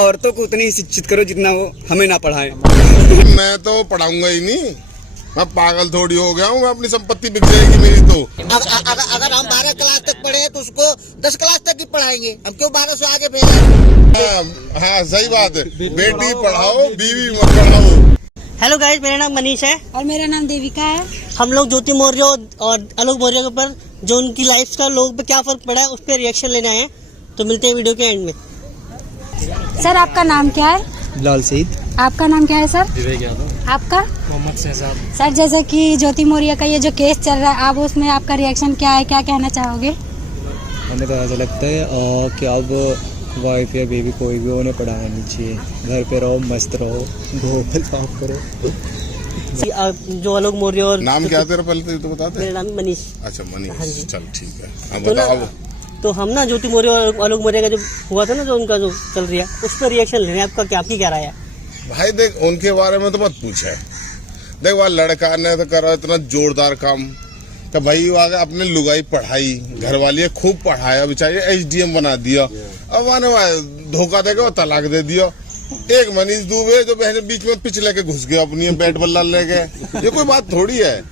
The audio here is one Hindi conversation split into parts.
औरतों को उतनी ही शिक्षित करो जितना वो हमें ना पढ़ाए। मैं तो पढ़ाऊंगा ही नहीं, मैं पागल थोड़ी हो गया हूँ, मैं अपनी संपत्ति बिक जाएगी मेरी तो। अगर हम 12 क्लास तक पढ़े तो उसको 10 क्लास तक ही पढ़ाएंगे, हम क्यों 12 से आगे भेजें? हाँ सही बात है, बेटी पढ़ाओ बीवी मत पढ़ाओ। हेलो गाइस, मेरा नाम मनीष है और मेरा नाम देविका है। हम लोग ज्योति मौर्य और आलोक मौर्य के ऊपर जो उनकी लाइफ का लोग पे क्या फर्क पड़ा है उस पर रिएक्शन लेने आए हैं। तो मिलते हैं वीडियो के एंड में। सर आपका नाम क्या है? लाल सईद। आपका नाम क्या है सर? विवेक यादव। आपका? मोहम्मद शहजाद। सर जैसे कि ज्योति मौर्य का ये जो केस चल रहा है, आप उसमें आपका रिएक्शन क्या है, क्या कहना चाहोगे? हमें तो ऐसा लगता है कि अब वाइफ या बेबी कोई भी उन्हें पढ़ाना नहीं चाहिए। घर पे रहो, मस्त रहो, घर साफ करो। जो आलोक मौर्य और नाम क्या तेरा पहले तो बता दे। मेरा नाम मनीष। अच्छा हाँ मनीष, जी। चल ठीक है। तो बताओ। तो हम ना ज्योति मौर्य और आलोक मौर्य का जो हुआ था ना, जो उनका जो चल रहा है उस पर रिएक्शन ले रहे हैं। आपका क्या, आपकी क्या राय है? भाई देख, उनके बारे में तो मत पूछे। देख वहाँ लड़का ने तो करा इतना जोरदार काम कि भाई आगे अपने लुगाई पढ़ाई, घर वाली खूब पढ़ाया, बेचारी SDM बना दिया। अब वहाँ धोखा देके वो तलाक दे दिया। एक मनीष दुबे जो बहन बीच में पिच लेके घुस गया अपनी बैट बल्ला लेके, ये कोई बात थोड़ी है।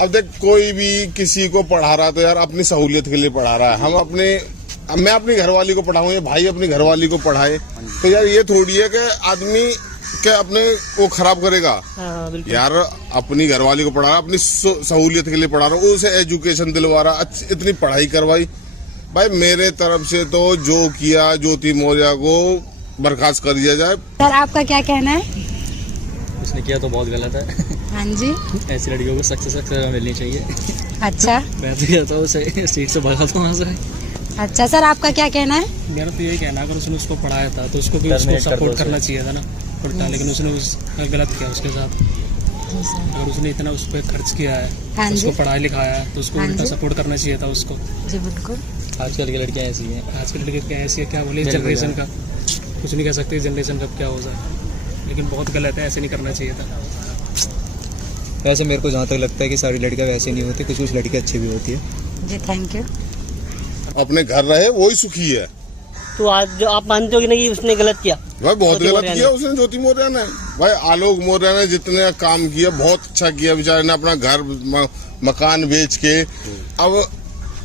अब देख, कोई भी किसी को पढ़ा रहा तो यार अपनी सहूलियत के लिए पढ़ा रहा है। मैं अपनी घरवाली को पढ़ाऊं, ये भाई अपनी घरवाली को पढ़ाए, तो यार ये थोड़ी है कि आदमी के अपने वो खराब करेगा। यार अपनी घरवाली को पढ़ा रहा, अपनी सहूलियत के लिए पढ़ा रहा, उसे एजुकेशन दिलवा रहा, इतनी पढ़ाई करवाई। भाई मेरे तरफ से तो जो किया ज्योति मौर्य को बर्खास्त कर दिया जाए। सर आपका क्या कहना है? उसने किया तो बहुत गलत है। हाँ जी। ऐसी लड़कियों को सख्त सजा मिलनी चाहिए। अच्छा। मैं तो कहता हूँ उसे सीट से भगा दो वहाँ से। अच्छा सर आपका क्या कहना है? मेरा तो यही कहना है, अगर उसने उसको पढ़ाया था तो उसको भी उसको सपोर्ट करना चाहिए था ना उल्टा, लेकिन उसने गलत किया उसके साथ। अगर उसने इतना उस पर खर्च किया है, हाँ उसको जी। पढ़ाया लिखाया है, तो उसको हाँ उल्टा जी। सपोर्ट करना चाहिए था उसको। जी बिल्कुल। आजकल की लड़कियाँ ऐसी हैं। आजकल लड़के क्या ऐसी है, क्या बोले जनरेशन का कुछ नहीं कह सकते, जनरेशन का क्या हो जाए, लेकिन बहुत गलत है, ऐसे नहीं करना चाहिए था। वैसे मेरे को जहाँ तक लगता है कि सारी लड़कियाँ वैसे नहीं होती, कुछ लड़कियाँ अच्छी भी होती है। जी थैंक यू। अपने घर रहे वही सुखी है। तो आज जो आप मानते हो कि नहीं उसने गलत किया? भाई बहुत गलत किया उसने, ज्योति मौर्य ने। भाई आलोक मौर्य ने जितने काम किया बहुत अच्छा किया। बेचारे ने अपना घर मकान बेच के अब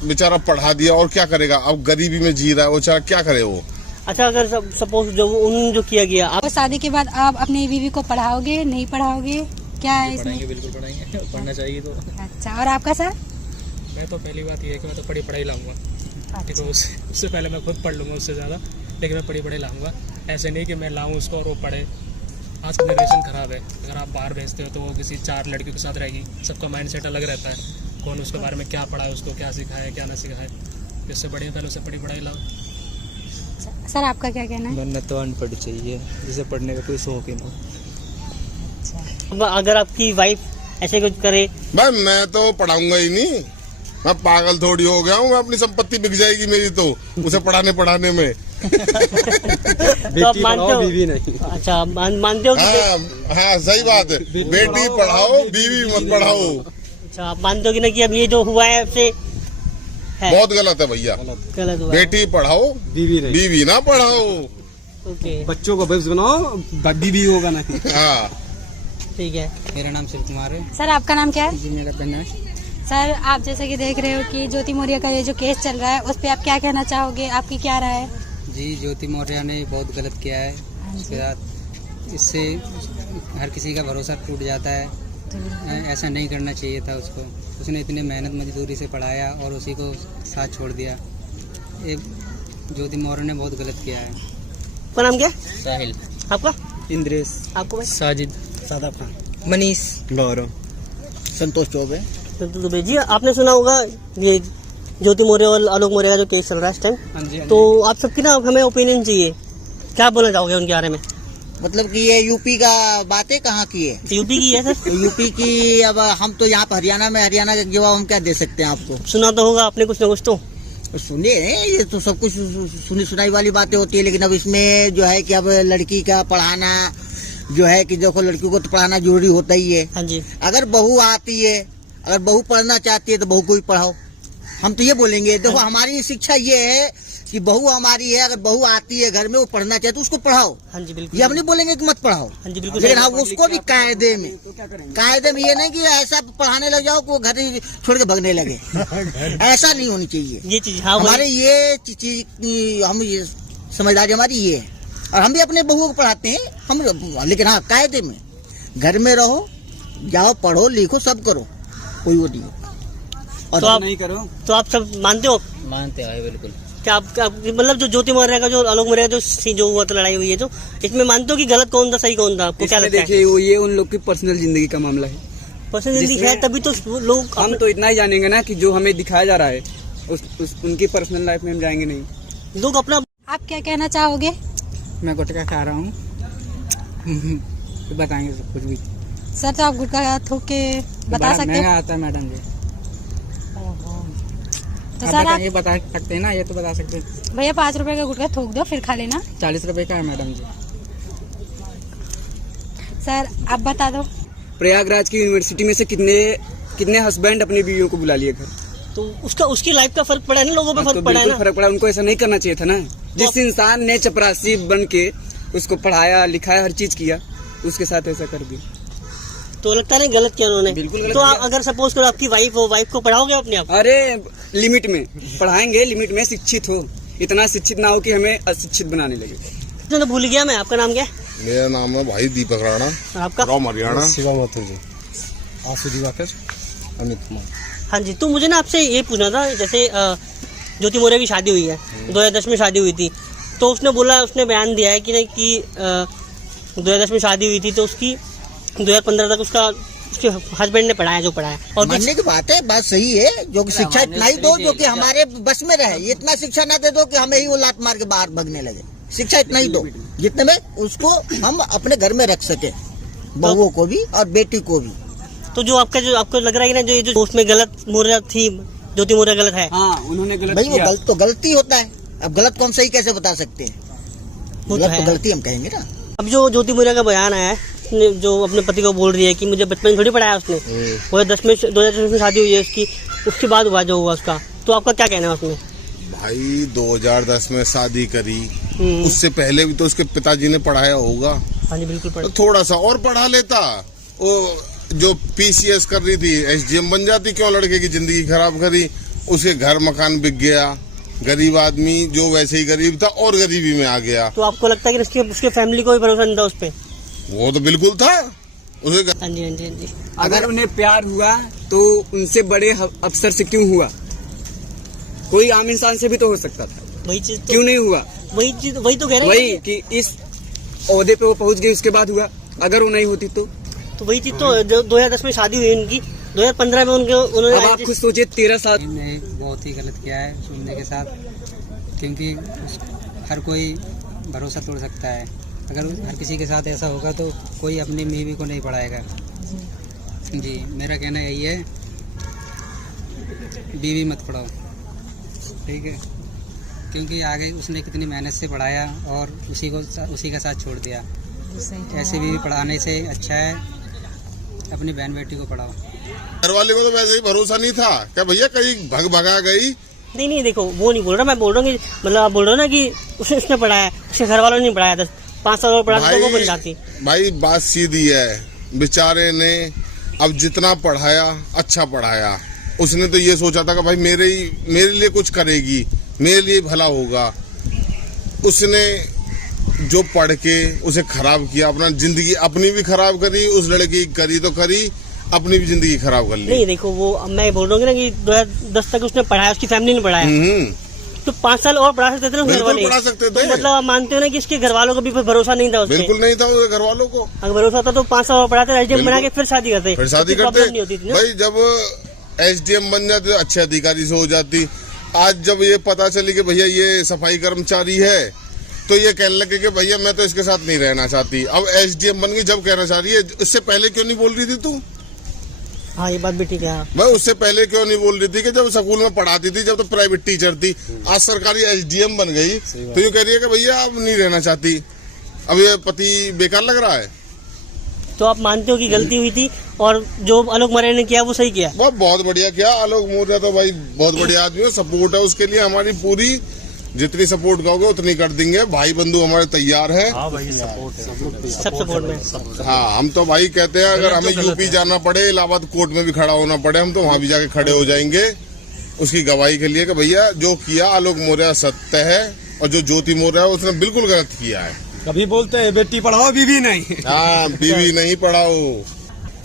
बेचारा पढ़ा दिया, और क्या करेगा? अब गरीबी में जी रहा है वो बेचारा, क्या करे वो? अच्छा, अगर सपोज जो किया गया आप शादी के बाद आप अपनी बीवी को पढ़ाओगे, नहीं पढ़ाओगे, क्या है इसमें? पढ़ाएंगे, बिल्कुल पढ़ाएंगे, पढ़ना चाहिए तो। अच्छा, और आपका सर? मैं तो पहली बात ये है कि मैं तो पढ़ाई लाऊंगा, ठीक है। उससे पहले मैं खुद पढ़ लूँगा उससे ज़्यादा, लेकिन मैं पढ़ाई लाऊंगा। ऐसे नहीं कि मैं लाऊं उसको और वो पढ़े। आज की जनरेशन ख़राब है। अगर आप बाहर भेजते हो तो वो किसी 4 लड़कियों के साथ रहेगी, सबका माइंडसेट अलग रहता है, कौन उसके बारे में क्या पढ़ा है, उसको क्या सिखाया है, क्या ना सिखाया है। इससे बढ़िया पहले उससे पढ़ाई लाओ। सर आपका क्या कहना है? बनना तो अनपढ़ चाहिए, जिसे पढ़ने का कोई शौक ही ना हो। अगर आपकी वाइफ ऐसे कुछ करे? भाई मैं तो पढ़ाऊंगा ही नहीं, मैं पागल थोड़ी हो गया हूँ, मैं अपनी संपत्ति बिक जाएगी मेरी तो उसे पढ़ाने में। तो आप मानते हो? बीवी नहीं। अच्छा, मानते हो? हाँ सही बात है, बेटी पढ़ाओ बीवी मत पढ़ाओ। अच्छा, आप मानते हो कि ना कि अब ये जो हुआ है आपसे बहुत गलत है भैया, गलत हुआ? बेटी पढ़ाओ बीवी ना पढ़ाओ। ओके, बच्चों को बेब्स बनाओ, बीवी होगा ना। हाँ ठीक है। मेरा नाम शिव कुमार है। सर आपका नाम क्या है? जी मेरा धनेश। सर आप जैसे कि देख रहे हो कि ज्योति मौर्य का ये जो केस चल रहा है, उस पर आप क्या कहना चाहोगे, आपकी क्या राय है? जी ज्योति मौर्य ने बहुत गलत किया है। उसके बाद इससे हर किसी का भरोसा टूट जाता है। ऐसा नहीं करना चाहिए था उसको। उसने इतनी मेहनत मजदूरी से पढ़ाया और उसी को साथ छोड़ दिया। ये ज्योति मौर्य ने बहुत गलत किया है। आपका नाम क्या? साहिल। आपका? इंद्रेश। आपको भाई? साजिद। सादा खान। मनीष। गौरव। संतोष चौबे। दुबे जी, आपने सुना होगा ये ज्योति मौर्य और आलोक मौर्य का जो केस चल रहा है इस टाइम। हाँ जी। तो आप सबकी ना हमें ओपिनियन चाहिए, क्या बोलना चाहोगे उनके बारे में? मतलब कि ये यूपी का बातें कहाँ की है? यूपी की है सर? तो यूपी की, अब हम तो यहाँ पर हरियाणा में, हरियाणा का जवाब हम क्या दे सकते हैं आपको? सुना तो होगा आपने कुछ ना कुछ तो? सुने हैं, ये तो सब कुछ सुनी सुनाई वाली बातें होती है, लेकिन अब इसमें जो है कि अब लड़की का पढ़ाना जो है कि देखो, लड़कियों को तो पढ़ाना जरूरी होता ही है। हाँ जी। अगर बहू आती है, अगर बहू पढ़ना चाहती है तो बहू को भी पढ़ाओ, हम तो ये बोलेंगे, देखो हमारी शिक्षा ये है कि बहू हमारी है, अगर बहू आती है घर में, वो पढ़ना चाहे तो उसको पढ़ाओ। हाँ जी बिल्कुल। ये हम नहीं बोलेंगे कि मत पढ़ाओ, हाँ जी बिल्कुल। लेकिन हाँ उसको भी कायदे में ये नहीं कि ऐसा पढ़ाने लग जाओ कि वो घर ही छोड़ के भगने लगे। ऐसा नहीं होनी चाहिए ये चीज हाँ हमारे, ये चीज हम ये समझदारी हमारी ये है। और हम भी अपने बहुओं को पढ़ाते हैं हम, लेकिन हाँ कायदे में, घर में रहो, जाओ पढ़ो लिखो सब करो, कोई वो नहीं हो। और तो आप नहीं करो तो आप सब मानते हो? मानते हैं बिल्कुल। क्या आप मतलब जो ज्योति मौर्य का जो आलोक मौर्य का जो हुआ था लड़ाई हुई है, तो इसमें मानते हो कि गलत कौन था सही कौन था? आपको क्या लगता है? देखिए, वो ये उन लोग की पर्सनल जिंदगी का मामला है। पर्सनल जिंदगी है तभी तो लोग हम तो इतना ही जानेंगे ना कि जो हमें दिखाया जा रहा है उनकी पर्सनल लाइफ में हम जाएंगे नहीं। लोग अपना। आप क्या कहना चाहोगे? मैं गुटखा खा रहा हूँ। बताएंगे सब कुछ भी। सर तो आप गुटखा थूक के बता सकते हो? आता है मैडम जी। तो सर आप ये बता सकते हैं ना, ये तो बता सकते हैं। भैया 5 रुपए का गुटखा थूक दो फिर खा लेना। 40 रुपए का है मैडम जी। सर आप बता दो। प्रयागराज की यूनिवर्सिटी में से कितने हस्बैंड अपनी बीवियों को बुला लिए घर? तो उसकी लाइफ का फर्क पड़ा है ना, लोगों पे तो फर्क पड़ा है बिल्कुल ना। फर्क पड़ा। उनको ऐसा नहीं करना चाहिए था ना। जिस इंसान ने चपरासी बन के उसको पढ़ाया लिखाया हर चीज किया, उसके साथ ऐसा कर दिया। तो लगता नहीं गलत किया उन्होंने? बिल्कुल गलत तो आप किया। अगर सपोज करो आपकी वाइफ हो, वाइफ को पढ़ाओगे अपने आप? अरे लिमिट में पढ़ाएंगे, लिमिट में, शिक्षित हो, इतना शिक्षित ना हो कि हमें अशिक्षित बनाने लगे। तो भूल गया मैं, आपका नाम क्या है? मेरा नाम है भाई दीपक राणा, और आपका? राम हरियाणा। शिवा माथुर जी, आशु दिवाकर, अमित कुमार। हाँ जी, तो मुझे ना आपसे ये पूछना था, जैसे ज्योति मौर्य की शादी हुई है, 2010 में शादी हुई थी, तो उसने बोला, उसने बयान दिया है कि नहीं कि 2010 में शादी हुई थी तो उसकी 2015 तक उसके हस्बैंड ने पढ़ाया जो पढ़ाया। और मानने की बात है, बात सही है, जो कि शिक्षा इतना ही दो जो कि हमारे बस में रहे। इतना शिक्षा ना दे दो कि हमें ही वो लात मार के बाहर भगने लगे। शिक्षा इतना ही दो जितने में उसको हम अपने घर में रख सके, बहुओं को भी और बेटी को भी। तो जो आपको लग रहा है कि ना जो उसमें गलत मौर्य थी, ज्योति मौर्य गलत है? हाँ, उन्होंने गलत भाई किया। वो गलत तो गलती होता है, अब गलत को हम सही कैसे बता सकते हैं? गलत तो गलती हम कहेंगे ना। अब जो ज्योति मौर्य का बयान आया है, जो अपने पति को बोल रही है कि मुझे बचपन में थोड़ी पढ़ाया उसने, 2010 में शादी हुई है उसकी, उसके बाद हुआ जो हुआ उसका, तो आपका क्या कहना है उसमें? भाई 2010 में शादी करी, उससे पहले भी तो उसके पिताजी ने पढ़ाया होगा। हाँ जी बिल्कुल तो थोड़ा सा और पढ़ा लेता, वो जो पीसीएस कर रही थी एसडीएम बन जाती। क्यों लड़के की जिंदगी खराब करी? उसके घर मकान बिक गया, गरीब आदमी जो वैसे ही गरीब था और गरीबी में आ गया। तो आपको लगता है कि उसके फैमिली को भी भरोसा नहीं था उस पर? वो तो बिल्कुल था उसे। हाँ जी हाँ जी हाँ जी। अगर उन्हें प्यार हुआ तो उनसे बड़े अफसर से क्यों हुआ? कोई आम इंसान से भी तो हो सकता था। वही चीज तो, क्यों नहीं हुआ? वही तो कह रहे हैं वही कि इस ओहदे पे वो पहुंच गई, उसके बाद हुआ। अगर वो नहीं होती तो वही चीज तो 2010 में शादी हुई उनकी, 2015 में उन्होंने अब आप खुद सोचिए 13 साल। ने बहुत ही गलत किया है सुनने के साथ, क्योंकि हर कोई भरोसा तोड़ सकता है। अगर हर किसी के साथ ऐसा होगा तो कोई अपनी बीवी को नहीं पढ़ाएगा। जी मेरा कहना यही है, बीवी मत पढ़ाओ, ठीक है? क्योंकि आगे उसने कितनी मेहनत से पढ़ाया और उसी का साथ छोड़ दिया। ऐसे बीवी पढ़ाने से अच्छा है अपनी बहन बेटी को पढ़ाओ। घर वाले को तो वैसे ही भरोसा नहीं था क्या भैया, कहीं भगा गई। नहीं देखो, वो नहीं बोल रहा, मैं बोल रहा हूँ कि मतलब आप बोल रहे हो ना कि उसने पढ़ाया, उसके घर वालों ने नहीं पढ़ाया, 5 साल और पढ़ा तो वो बन जाती। भाई बात सीधी है, बेचारे ने अब जितना पढ़ाया अच्छा पढ़ाया। उसने तो ये सोचा था कि भाई मेरे लिए कुछ करेगी, मेरे लिए भला होगा। उसने जो पढ़ के उसे खराब किया, अपना जिंदगी अपनी भी खराब करी, उस लड़की करी तो करी, अपनी भी जिंदगी खराब कर ली। नहीं देखो, वो मैं बोल रहा हूँ ना कि 2010 तक उसने पढ़ाया, उसकी फैमिली ने पढ़ाया, तो 5 साल और पढ़ा सकते थे ना घर वाले। पढ़ा सकते थे। तो मतलब आप मानते हो ना कि इसके घर वालों को भी भरोसा नहीं था उसपे? बिल्कुल नहीं था उसके घर वालों को। अगर भरोसा होता तो 5 साल और पढ़ाते, एसडीएम बना के फिर शादी करते, फिर शादी प्रॉब्लम करते। नहीं होती थी ना। भाई जब एसडीएम बन जाते अच्छे अधिकारी से हो जाती। आज जब ये पता चली कि भैया ये सफाई कर्मचारी है, तो ये कहने लगे कि भैया मैं तो इसके साथ नहीं रहना चाहती। अब एसडीएम बन गई, जब कहना चाह रही है, इससे पहले क्यों नहीं बोल रही थी तू? हाँ ये बात भी ठीक है। भाई उससे पहले क्यों नहीं बोल रही थी कि जब स्कूल में पढ़ाती थी, जब तो प्राइवेट टीचर थी, आज सरकारी एसडीएम बन गई तो ये कह रही है कि भैया अब नहीं रहना चाहती। अब ये पति बेकार लग रहा है। तो आप मानते हो कि गलती हुई थी और जो आलोक मौर्य ने किया वो सही किया? बहुत बढ़िया किया। आलोक मौर्य तो भाई बहुत बढ़िया आदमी है, सपोर्ट है उसके लिए हमारी पूरी, जितनी सपोर्ट कहोगे उतनी कर देंगे। भाई बंधु हमारे तैयार है, सब सपोर्ट में। हाँ हम तो भाई कहते हैं अगर हमें यूपी जाना पड़े, इलाहाबाद कोर्ट में भी खड़ा होना पड़े, हम तो वहाँ भी जाके खड़े हो जाएंगे उसकी गवाही के लिए कि भैया जो किया आलोक मौर्य सत्य है, और जो ज्योति मौर्य है उसने बिल्कुल गलत किया है। कभी बोलते हैं बेटी पढ़ाओ बीवी नहीं। हाँ बीवी नहीं पढ़ाओ।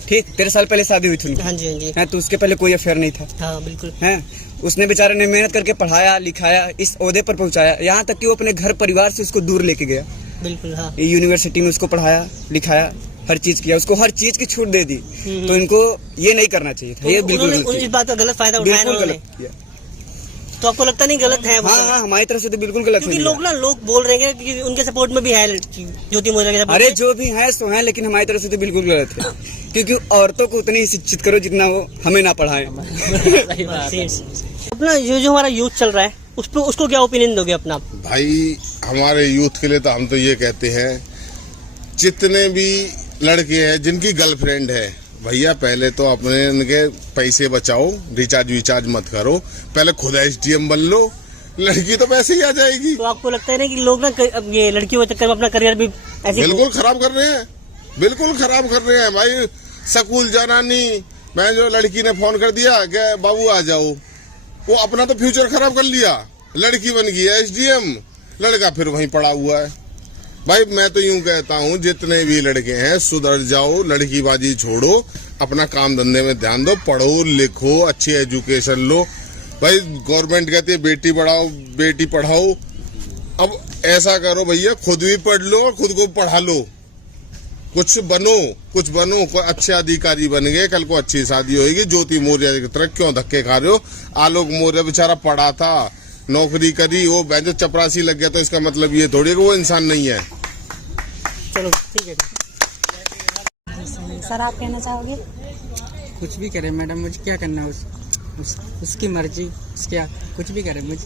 ठीक 13 साल पहले शादी हुई थी उनकी। हाँ जी, हाँ जी। है तो उसके पहले कोई अफेयर नहीं था। हाँ बिल्कुल। है उसने बेचारे ने मेहनत करके पढ़ाया लिखाया, इस ओहदे पर पहुंचाया, यहाँ तक कि वो अपने घर परिवार से उसको दूर लेके गया। बिल्कुल। हाँ यूनिवर्सिटी में उसको पढ़ाया लिखाया, हर चीज किया, उसको हर चीज की छूट दे दी। तो इनको ये नहीं करना चाहिए था, ये बिल्कुल इस बात का गलत फायदा उठाया बिल्कुल उन्होंने। गलत किया। तो आपको लगता नहीं गलत है वो? हाँ हाँ हमारी तरफ से तो बिल्कुल गलत क्योंकि नहीं है। लोग बोल रहे हैं कि उनके सपोर्ट में भी है ज्योति मौर्य के सपोर्ट अरे में। जो भी है सो है, लेकिन हमारी तरफ से तो बिल्कुल गलत है, क्योंकि औरतों को उतनी ही शिक्षित करो जितना वो हमें ना पढ़ाए। अपना जो हमारा यूथ चल रहा है उस पर उसको क्या ओपिनियन दोगे अपना? भाई हमारे यूथ के लिए तो हम तो ये कहते हैं, जितने भी लड़के हैं जिनकी गर्लफ्रेंड है, भैया पहले तो अपने उनके पैसे बचाओ, रिचार्ज मत करो, पहले खुद SDM बन लो, लड़की तो वैसे ही आ जाएगी। तो आपको लगता है ना कि लोग ना अब ये लड़कियों के चक्कर में अपना करियर भी ऐसे बिल्कुल खराब कर रहे हैं, बिल्कुल खराब कर रहे हैं भाई। स्कूल जाना नहीं, मैं जो लड़की ने फोन कर दिया कि बाबू आ जाओ, वो अपना तो फ्यूचर खराब कर लिया, लड़की बन गई है SDM, लड़का फिर वहीं पड़ा हुआ है। भाई मैं तो यूं कहता हूं जितने भी लड़के हैं सुधर जाओ, लड़कीबाजी छोड़ो, अपना काम धंधे में ध्यान दो, पढ़ो लिखो, अच्छी एजुकेशन लो। भाई गवर्नमेंट कहती है बेटी बढ़ाओ बेटी पढ़ाओ, अब ऐसा करो भैया खुद भी पढ़ लो और खुद को पढ़ा लो, कुछ बनो कोई अच्छे अधिकारी बन गए, कल को अच्छी शादी होगी। ज्योति मौर्य की तरह क्यों धक्के खा रहे हो? आलोक मौर्य बेचारा पढ़ा था, नौकरी करी, वो जो चपरासी लग गया तो इसका मतलब ये थोड़ी कि वो इंसान नहीं है। चलो ठीक है। सर आप कहना चाहोगे? कुछ भी करे मैडम, मुझे क्या करना है उसकी मर्जी, उसके कुछ भी करे, मुझे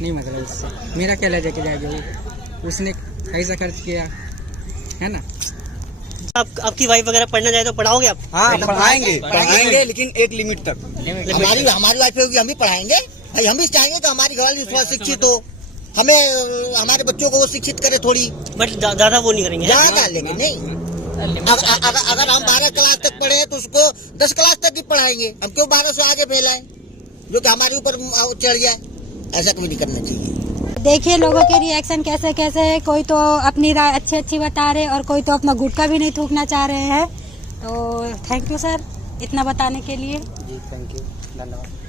नहीं मतलब उससे मेरा क्या लगा के जाएगा वो, उसने ऐसा खर्च किया है ना। आपकी वाइफ वगैरह पढ़ना चाहे तो पढ़ाओगे आप? हाँ पढ़ाएंगे लेकिन एक लिमिट तक। हमारी वाइफ होगी हम भी पढ़ाएंगे भाई, हम भी चाहेंगे कि हमारी घरवाली थोड़ा शिक्षित हो, हमें हमारे बच्चों को वो शिक्षित करे थोड़ी, बट ज्यादा वो नहीं करेंगे ज्यादा, लेकिन नहीं। अगर हम 12 क्लास तक पढ़े हैं तो उसको 10 क्लास तक ही पढ़ाएंगे, हम क्यों 12 से आगे फैलाएं जो कि हमारे ऊपर चढ़ जाए, ऐसा कभी नहीं करना चाहिए। देखिए लोगों के रिएक्शन कैसे कैसे है, कोई तो अपनी राय अच्छी बता रहे और कोई तो अपना गुटका भी नहीं थूकना चाह रहे हैं। तो थैंक यू सर इतना बताने के लिए। जी थैंक यू, धन्यवाद।